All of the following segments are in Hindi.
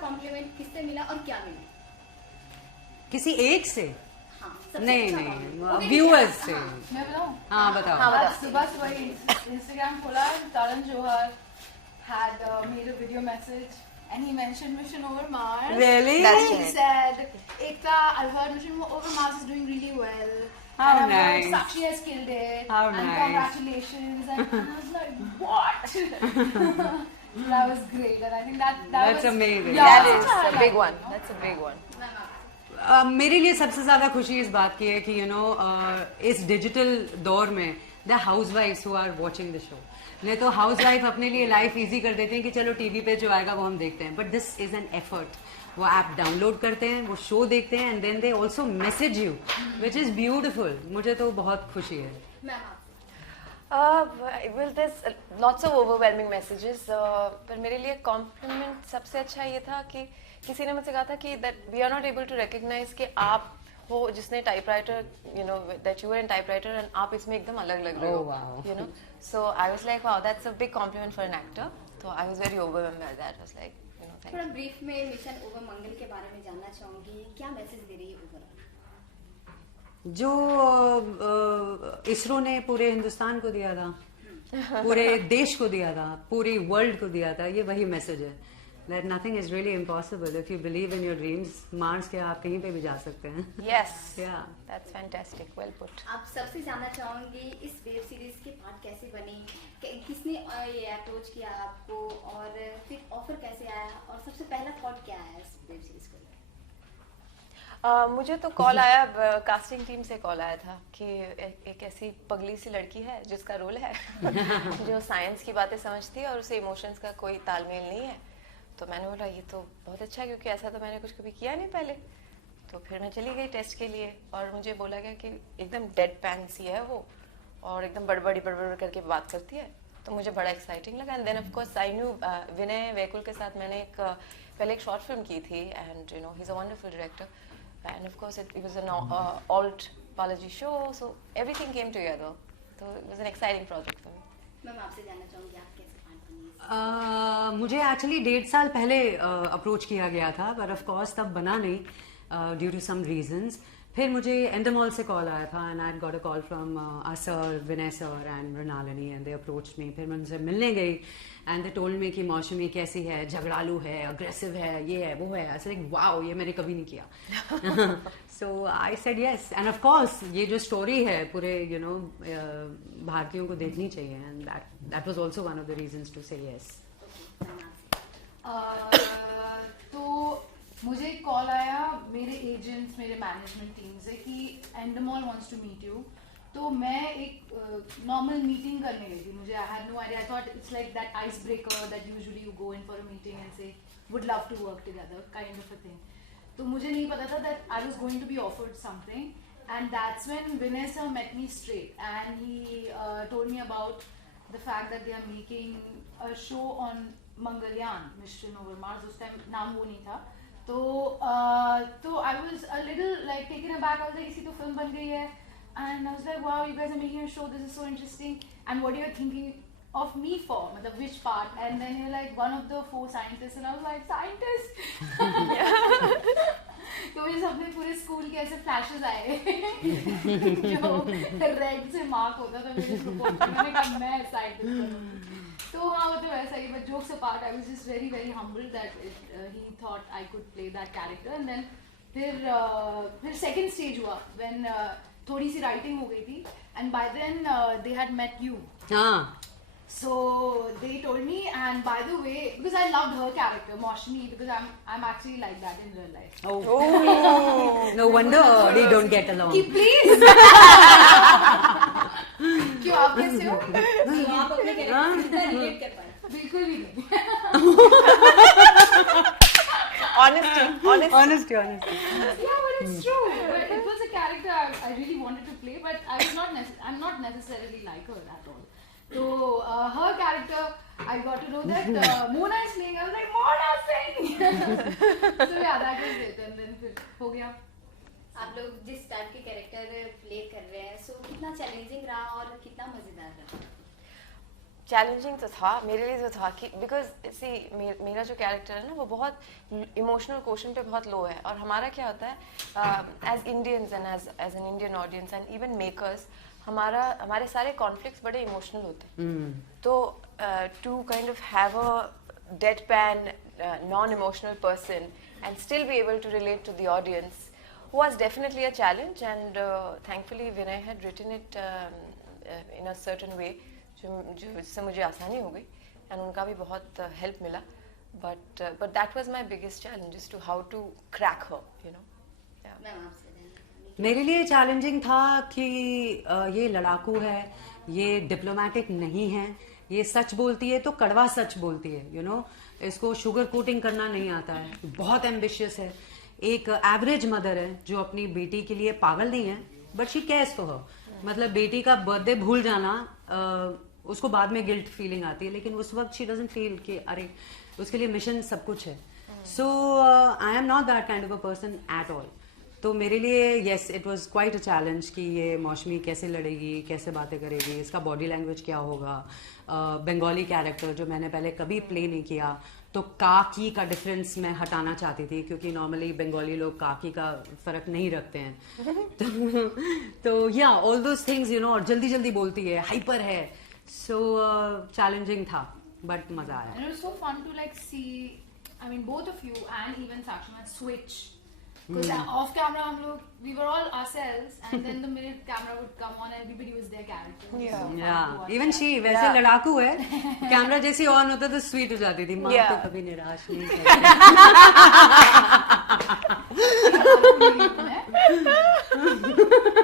कॉम्प्लीमेंट किससे मिला और क्या मिला? किसी एक से? हाँ, नहीं, व्यूअर्स से। मैं बताऊं? हाँ बताओ। आज सुबह वही Instagram खोला, Karan Johar had made a video message and he mentioned Mission Over Mars. Really? He said, Ekta, I heard Mission Over Mars is doing really well. How and I heard nice. Sakshi has killed it. How and nice. congratulations. And I was like, what? That was great. And I think that That's was amazing. Yeah, That that's is a a highlight, big one. you know? That's a big one. मेरे लिए सबसे ज्यादा खुशी इस बात की है कि इस डिजिटल दौर में द हाउसवाइफ्स who are watching the show, नहीं तो हाउसवाइफ अपने लिए लाइफ इजी कर देते हैं कि चलो टीवी पे जो आएगा वो हम देखते हैं, but this is an effort. वो ऐप डाउनलोड करते हैं, वो शो देखते हैं, and then they also message you, which is beautiful. मुझे तो बहुत खुशी है। Well, there's lots of overwhelming messages. पर मेरे लिए compliment सबसे अच्छा ये था कि किसी ने मुझसे कहा था कि that we are not able to recognize कि आप वो जिसने typewriter, you know, that you were in typewriter and आप इसमें एकदम अलग लग रहे हो, wow. you know. So I was like, wow, that's a big compliment for an actor. So I was very overwhelmed by that. I was like, you know, thank थोड़ा you. ब्रीफ में मिशन ओवर मंगल के बारे में जानना चाहूंगी, क्या मैसेज दे रही है ओवरऑल? जो इसरो ने पूरे हिंदुस्तान को दिया था, पूरे देश को दिया था, पूरी वर्ल्ड को दिया था, ये वही मैसेज है that nothing is really impossible if you believe in your dreams. Mars के आप कहीं पे भी जा सकते हैं। Yes. Yeah. That's fantastic. Well put. आप सबसे जानना चाहूंगी इस वेब सीरीज के पार्ट कैसे बनी, किसने ये अप्रोच किया आपको, और फिर ऑफर कैसे आया, और सबसे पहला थॉट क्या आया इस वेब सीरीज को? मुझे तो कॉल आया, कास्टिंग टीम से कॉल आया था कि एक ऐसी पगली सी लड़की है जिसका रोल है जो साइंस की बातें समझती है और उसे इमोशंस का कोई तालमेल नहीं है। तो मैंने बोला ये तो बहुत अच्छा है, क्योंकि ऐसा तो मैंने कुछ कभी किया नहीं पहले। तो फिर मैं चली गई टेस्ट के लिए और मुझे बोला गया कि एकदम डेड पैन सी है वो और एकदम बड़बड़ी करके बात करती है। तो मुझे बड़ा एक्साइटिंग लगा। And then of course I knew Vinay Waikul के साथ मैंने पहले एक शॉर्ट फिल्म की थी, and you know he is a wonderful director, and of course it was an alt Balaji show, so everything came together, so it was an exciting project for me. Ma'am आपसे जानना चाहूंगी आप कैसे पार्ट बनी? मुझे एक्चुअली 1.5 साल पहले अप्रोच किया गया था, पर ऑफ कोर्स तब बना नहीं ड्यू टू सम रीजंस। फिर मुझे एंडमॉल से कॉल आया था, and I got a call from sir Vinay sir and Mrinalini, and they approached मी। फिर मैं उनसे मिलने गई, एंड दे टोल्ड मी कि मौसमी कैसी है, झगड़ालू है, अग्रेसिव है, ये है वो है। ऐसे लाइक वाओ, ये मैंने कभी नहीं किया। So I said yes, and of course ये जो स्टोरी है पूरे यू नो भारतीयों को देखनी चाहिए, and that was also one of the reasons to say yes. तो मुझे एक कॉल आया मेरे एजेंट्स, मेरे मैनेजमेंट टीम से कि Endemol wants to meet you. तो मैं एक नॉर्मल मीटिंग करने गई थी। मुझे I had no idea, I thought it's like that ice breaker that usually you go in for a meeting and say would love to work together kind of a thing. तो मुझे नहीं पता था that I was going to be offered something, and that's when Vinay sir met me straight and he told me about the fact that they are making a show on Mangalyaan, mission over Mars. उस टाइम नाम वो नहीं था। तो I was a little like taken aback. I was like इसी तो फिल्म बन गई है, and I was like, wow, you guys are making a show, this is so interesting, and what are you thinking of me for, matlab which part? And then you're like one of the 4 scientists, and I was like, scientist? तो मुझे सबने पूरे स्कूल के ऐसे फ्लैशेस आए जो रेड से मार्क होता था मेरे रिपोर्ट में। मैंने कहा मैं साइंटिस्ट बनूंगी। तो हाँ मतलब ऐसा ही, but jokes apart I was just very very humbled that he thought I could play that character. And then फिर सेकंड स्टेज हुआ व्हेन थोड़ी सी राइटिंग हो गई थी, and by then they had met you. हाँ, so they told me, and by the way, because I loved her character Maushami, because I'm actually like that in real life. oh. No wonder they don't get along. कि please क्यों आप कैसे हो? तो आप अपने कैरेक्टर से कितना रिलेट कर पाए? बिल्कुल भी नहीं। Honesty. Yeah, but it's true. But it was a character I really wanted to play, but I'm not necessarily like her at all. So her character, I got to know that Mona is playing. I was like, Mona Singh. So yeah, that was it, and then फिर हो गया। आप लोग जिस टाइप के कैरेक्टर प्ले कर रहे हैं, सो कितना चैलेंजिंग रहा और कितना मजेदार रहा? चैलेंजिंग तो था मेरे लिए, तो था कि बिकॉज सी मेरा जो कैरेक्टर है ना वो बहुत इमोशनल क्वेश्चन पे बहुत लो है, और हमारा क्या होता है as Indians and as an Indian audience and even makers, हमारे सारे कॉन्फ्लिक्ट्स बड़े इमोशनल होते हैं. तो to kind of have a deadpan non-emotional person and still be able to relate to the audience was definitely a challenge, and thankfully Vinay had written it in a certain way जो जिससे मुझे आसानी हो गई, and उनका भी बहुत help मिला, but that was my biggest challenge as to how to crack her, you know. Ma'am आपसे मेरे लिए चैलेंजिंग था कि ये लड़ाकू है, ये डिप्लोमेटिक नहीं है, ये सच बोलती है तो कड़वा सच बोलती है, यू नो, इसको शुगर कोटिंग करना नहीं आता है, बहुत एम्बिशियस है, एक एवरेज मदर है जो अपनी बेटी के लिए पागल नहीं है, but she cares for her. मतलब बेटी का बर्थडे भूल जाना, उसको बाद में गिल्ट फीलिंग आती है, लेकिन उस वक्त शी डजंट फील कि अरे उसके लिए मिशन सब कुछ है. So I am not that kind of a person at all. तो मेरे लिए yes it was quite a challenge कि ये मौसमी कैसे लड़ेगी, कैसे बातें करेगी, इसका बॉडी लैंग्वेज क्या होगा. बंगाली कैरेक्टर जो मैंने पहले कभी प्ले नहीं किया, तो का की का डिफरेंस मैं हटाना चाहती थी, क्योंकि नॉर्मली बंगाली लोग का की का फर्क नहीं रखते हैं. तो या all those things, you know, और जल्दी जल्दी बोलती है, हाइपर है. सो चैलेंजिंग था, बट मजा आया. And it was so fun to like see, I mean, both of you and even Sakshi had switch. Because off camera, we were all ourselves, and then the minute camera would come on, everybody was their character. It was so fun to watch even that. She वैसे लड़ाकू है, कैमरा जैसे ऑन होता तो स्वीट हो जाती थी. माँ तो कभी निराश नहीं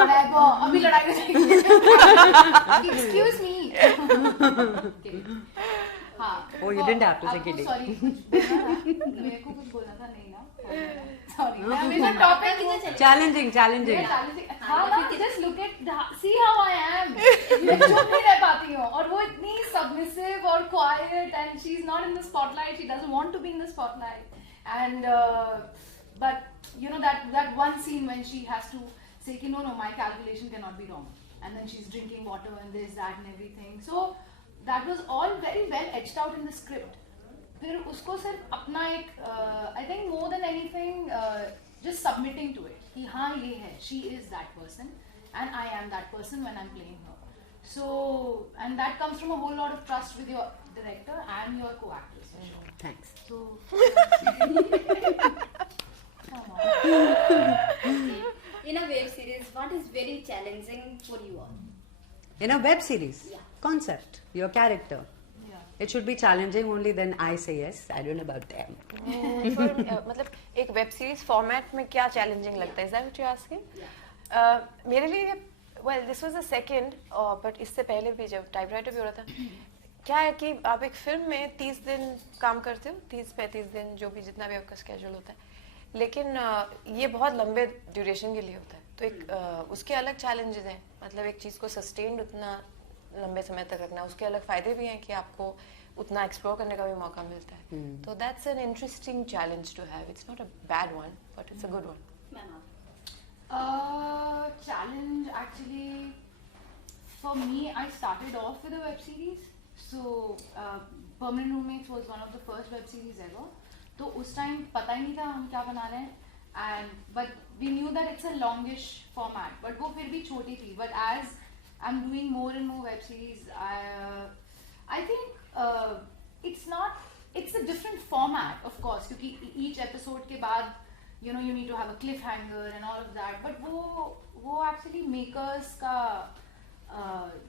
Whatever, अभी लड़ाई Excuse me. हाँ. Oh, you didn't have to say kidding. Sorry, मेरे को कुछ बोलना था नहीं ना. Sorry. मैं हमेशा topic चैलेंजिंग चैलेंजिंग. हाँ ना, just look at see how I am. मैं चुप नहीं रह पाती हूँ, और वो इतनी submissive और quiet, and she's not in the spotlight. She doesn't want to be in the spotlight, and but you know that one scene when she has to say कि no, my calculation cannot be wrong, and then she's drinking water and this, that, and everything. So that was all very well etched out in the script. फिर उसको सिर्फ अपना एक I think more than anything just submitting to it कि हाँ ये है, she is that person and I am that person when I'm playing her. So and that comes from a whole lot of trust with your director and your co-actors. Thanks. So come on. In a web series, what is very challenging for you all? In a web series, Yeah. concept, your character. It should be challenging only, then I say yes. I don't know about them. मतलब एक वेब सीरीज फॉर्मेट में क्या चैलेंजिंग लगता है, is that what you asking? मेरे लिए well this was the second, but इससे पहले भी जब टाइपराइटर भी हो रहा था, क्या है कि आप एक फिल्म में 30 दिन काम करते हो, 30-35 दिन जो भी जितना भी आपका स्केड्यूल होता है, लेकिन ये बहुत लंबे ड्यूरेशन के लिए होता है, तो एक उसके अलग चैलेंजेस हैं. मतलब एक चीज़ को सस्टेन्ड उतना लंबे समय तक रखना, उसके अलग फायदे भी हैं कि आपको उतना एक्सप्लोर करने का भी मौका मिलता है. तो that's an interesting challenge to have. It's not a bad one, but it's a good one. Ma'am Challenge actually for me, I started off with a web series. So Permanent Roommates was one of the first web series ever. तो उस टाइम पता ही नहीं था हम क्या बना रहे हैं, and but we knew that it's a longish format, but वो फिर भी छोटी थी. But as I'm doing more and more web series, I think it's a different format, of course, क्योंकि each episode के बाद you know you need to have a cliffhanger and all of that, but वो actually makers का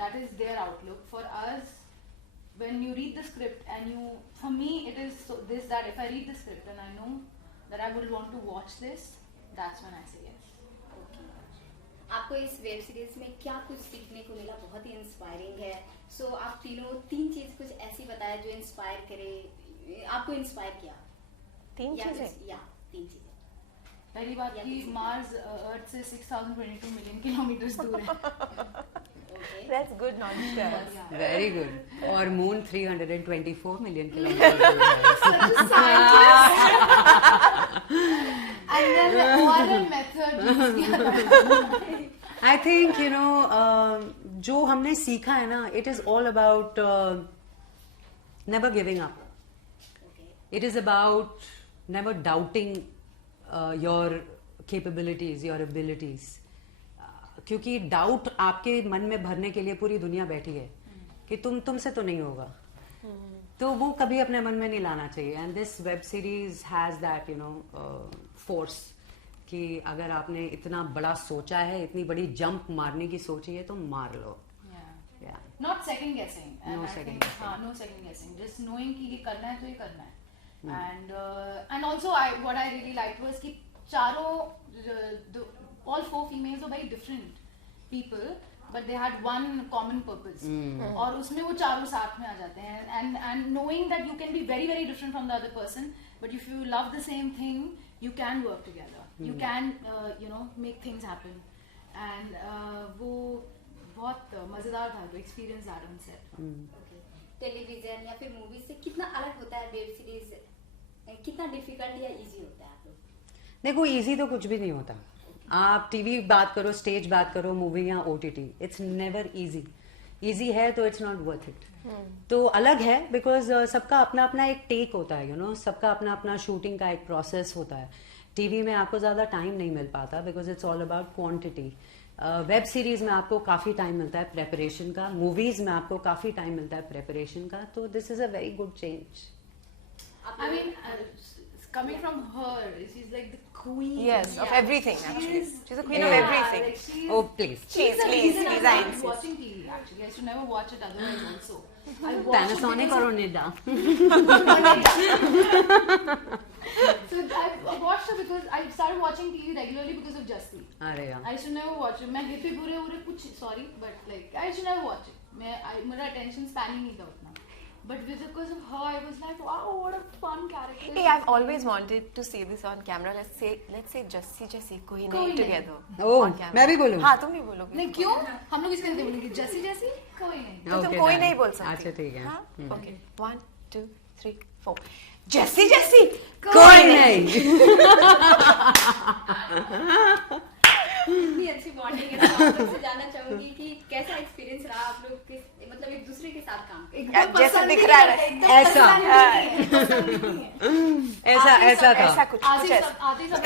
that is their outlook. For us, when you read the script and for me it is this, that if I read the script and I know that I would want to watch this, that's when I say yes. आपको इस वेब सीरीज में क्या कुछ सीखने को मिला? बहुत ही इंस्पायरिंग है. सो आप तीनों 3 चीज कुछ ऐसी बताया जो इंस्पायर करे, आपको इंस्पायर किया. 3 चीजें. 3 चीजें. पहली बात कि मार्स अर्थ से 6022 मिलियन किलोमीटर दूर है. That's good knowledge to have. Very good. और moon 324 million kilometers. And then the oral method. I think, you know, जो हमने सीखा है ना, it is all about never giving up. It is about never doubting your capabilities, your abilities. क्योंकि डाउट आपके मन में भरने के लिए पूरी दुनिया बैठी है कि तुमसे तो नहीं होगा. तो वो कभी अपने मन में नहीं लाना चाहिए. And this web series has that force कि अगर आपने इतना बड़ा सोचा है, इतनी बड़ी जंप मारने की सोची है, तो मार लो. Not second guessing. No second guessing. हाँ, no second guessing. Just knowing कि ये करना है तो ये करना है. And also what I really liked was कि चारों all 4 females were very different people, but they had one common purpose. और उसमें वो चारों साथ में आ जाते हैं. And knowing that you can be very very different from the other person, but if you love the same thing, you can work together. You can make things happen. And वो बहुत मजेदार था, वो एक्सपीरियंस था on set. टेलीविजन या फिर मूवी से कितना अलग होता है वेब सीरीज? कितना डिफिकल्ट या इजी होता है आप लोग? देखो, इजी तो कुछ भी नहीं होता. आप टीवी बात करो, स्टेज बात करो, मूवी या OTT, it's never easy. Easy है तो इट्स नॉट वर्थ इट. तो अलग है बिकॉज सबका अपना अपना एक टेक होता है. सबका अपना अपना शूटिंग का एक प्रोसेस होता है. टीवी में आपको ज्यादा टाइम नहीं मिल पाता because it's all about quantity. Web series में आपको काफी टाइम मिलता है प्रेपरेशन का. मूवीज में आपको काफी टाइम मिलता है प्रेपरेशन का. तो this is a very good change. I mean, coming from her, she's like the queen. Yes, of everything actually. She's the queen of Yeah. everything. Like she's, Oh, please. she's the Please, reason please, I I started insist. watching TV. Actually, I used to never watch it otherwise. Also, I watched Panasonic it or because Onida? so I watched it because I started watching TV regularly because of Justy. अरे यार, I used to never watch it. मैं हिप्पी बुरे कुछ sorry, but like I used to never watch it. मेरा attention span ही नहीं था उतना. But because of her, I was like, wow, what a fun character. Hey, I've always wanted to see this on camera. Let's say Jussie कोई नहीं कोई नहीं. together. Oh, on camera. मैं भी बोलूं? हाँ, तुम भी बोलोगे. नहीं क्यों? हम लोग इसके लिए बोलेंगे जैसी कोई नहीं. तो तुम Okay, कोई done. नहीं बोल सकते. अच्छा, ठीक है. हाँ? Okay. 1, 2, 3, 4. Jussie. कोई नहीं. इतनी अच्छी बॉन्डिंग है. तो आप लोग से जानना चाहूंगी कि कैसा एक्सपीरियंस रहा आप लोग के, मतलब एक दूसरे के साथ काम करके? जैसे दिख रहा है. ऐसा था. ऐसा कुछ ऐसा. आते सब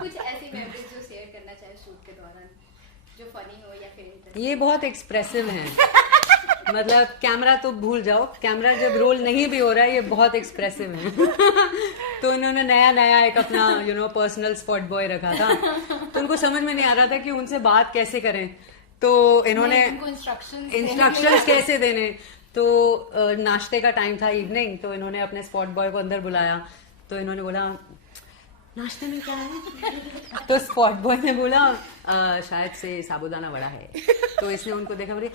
कुछ ऐसी मेमोरीज जो शेयर करना चाहे शूट के दौरान, जो फनी हो या फिर interesting? ये बहुत एक्सप्रेसिव है. मतलब कैमरा तो भूल जाओ, कैमरा जब रोल नहीं भी हो रहा है, ये बहुत एक्सप्रेसिव है. तो इन्होंने नया एक अपना पर्सनल स्पॉट बॉय रखा था. तो उनको समझ में नहीं आ रहा था कि उनसे बात कैसे करें. तो इन्होंने इंस्ट्रक्शंस कैसे देने. तो नाश्ते का टाइम था, इवनिंग. तो इन्होंने अपने स्पॉट बॉय को अंदर बुलाया. तो इन्होंने बोला, नाश्ते में क्या है? तो स्पॉट बॉय ने बोला, शायद से साबूदाना वड़ा है. तो इसने उनको देखा, बोली,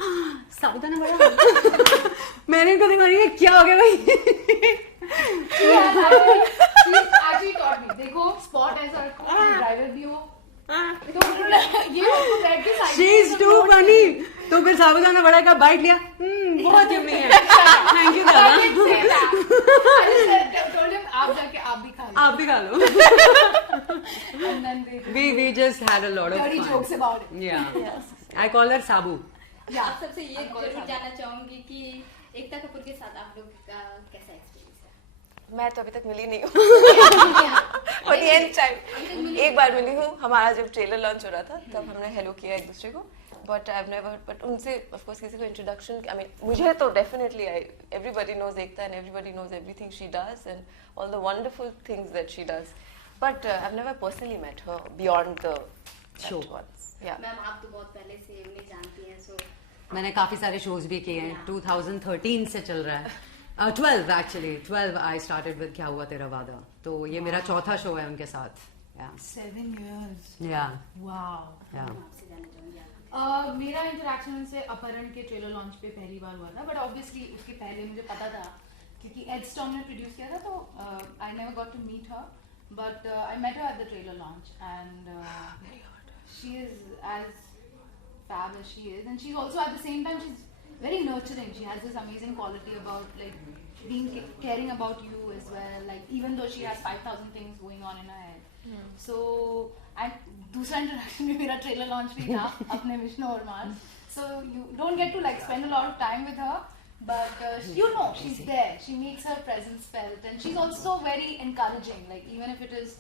साबूदाना वड़ा. मैंने इनको देखा, ये क्या हो गया भाई? देखो स्पॉट ऐसा ड्राइवर भी हो तो ये बैठ के She is too funny. तो फिर साबूदाना वड़ा का बाइट लिया. बहुत यम्मी है. थैंक यू दादा. आप जाके आप भी खा लो. आप भी खा लो. And then they We just had a lot of dirty fun. jokes about it. Yeah. I call her Sabu. आप सबसे ये जरूर जानना चाहूंगी कि एकता कपूर के साथ आप लोग का कैसा एक्सपीरियंस है? मैं तो अभी तक मिली नहीं हूँ. For the nth time. एक बार मिली हूँ. हमारा जब ट्रेलर लॉन्च हो रहा था तब हमने हेलो किया एक दूसरे को. But I've never, but उनसे of course किसी को introduction, I mean मुझे तो definitely everybody knows Ekta and everybody knows everything she does and all the wonderful things that she does. But I've never personally met her beyond the Show. ones. Yeah. Ma'am आप तो बहुत पहले से उन्हें जानती हैं, सो मैंने काफी सारे शोज भी किए हैं. 2013 से चल रहा है. 12 actually. 12 I started with क्या हुआ तेरा वादा. तो ये मेरा चौथा शो है उनके साथ. Yeah. 7 years. Yeah. Wow. Yeah. आपसे जानना चाहूंगी आप. मेरा इंटरेक्शन उनसे अपहरण के ट्रेलर लॉन्च पे पहली बार हुआ था. बट ऑब्वियसली उसके पहले मुझे पता था क्योंकि एड स्टॉर्म ने प्रोड्यूस किया था. तो I never got to meet her, but I met her at the trailer launch and she is as fab as she is, and she's also at the same time she's very nurturing. She has this amazing quality about like being caring about you as well. Like even though she has 5,000 things going on in her head. So and दूसरा introduction भी मेरा trailer launch भी था अपने विष्णु और Mars. So you don't get to like spend a lot of time with her, but you know she's there. She makes her presence felt, and she's also very encouraging. Like even if it is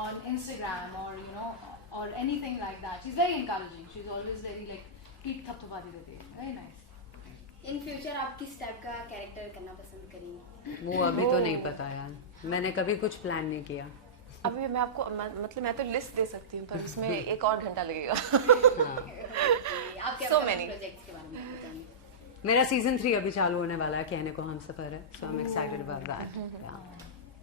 on Instagram or you know or anything like that, she's very encouraging. She's always very like पीठ थपथपाती रहती है. Very nice. इन फ्यूचर आप किस टाइप का कैरेक्टर करना पसंद करेंगे? वो अभी तो नहीं पता यार, मैंने कभी कुछ प्लान नहीं किया. अभी मैं आपको मतलब मैं तो लिस्ट दे सकती हूँ पर उसमें 1 और घंटा लगेगा. आप क्या So many. प्रोजेक्ट्स के बारे में बताएंगे? मेरा सीजन 3 अभी चालू होने वाला है, कहने को हम सफर है, so I am excited about that.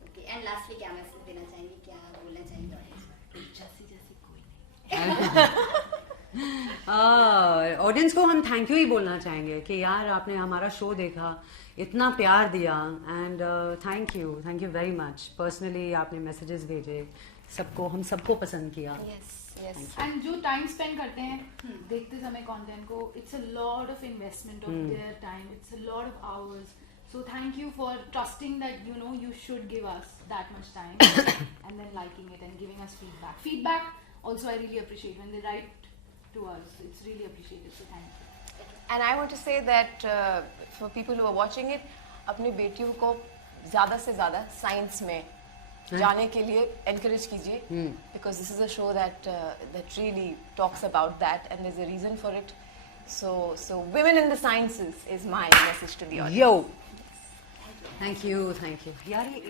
Okay, and lastly क्या मैसेज देना चाहेंगे, क्या बोलना चाहेंगे ऑडियंस को? जैसी कोई नहीं. ऑडियंस को हम थैंक यू ही बोलना चाहेंगे कि यार आपने हमारा शो देखा, इतना प्यार दिया, and thank you very much. Personally आपने मैसेजेस भेजे, सबको हम सबको पसंद किया. yes. एंड जो टाइम स्पेंड करते हैं देखते समय कंटेंट को, it's a lot of investment of their time, it's a lot of hours. So thank you for trusting that you know you should give us that much time and then liking it and giving us feedback. Feedback also I really appreciate when they write to us. It's really appreciated. So thank you. And I want to say that for people who are watching it, अपनी बेटियों को ज़्यादा से ज़्यादा साइंस में जाने के लिए encourage कीजिए, because this is a show that really talks about that and there's a reason for it. So women in the sciences is my message to the audience. Yo, thank you. यार ये